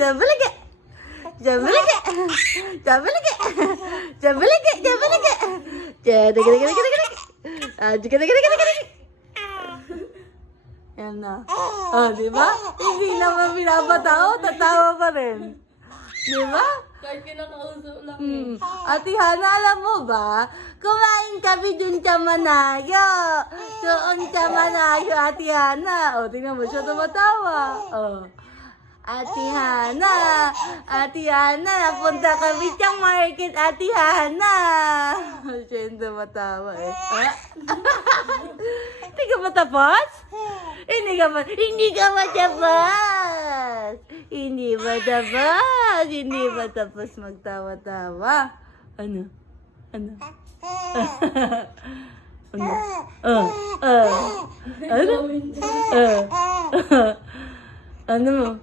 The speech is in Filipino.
Jabalike! Jabalike! Jabalike! Jabalike! Jabalike! Jabalike! Yan na. Oh, di ba? Hindi naman binabataw, tatawa pa rin. Di ba? Kahit kinakausap lang Ate Hana, alam mo ba? Kumain kami dun sa Manayo. Doon sa Manayo, Ate Hana. O, tingnan mo siya tumatawa. O. Ate Hana, napunta kami sa market, Ate Hana. Siya yung tumatawa eh. Hindi ka matapos? Hindi ka matapos. Hindi ba tapos magtawa-tawa? Ano? Ano? Ano? Ano mo?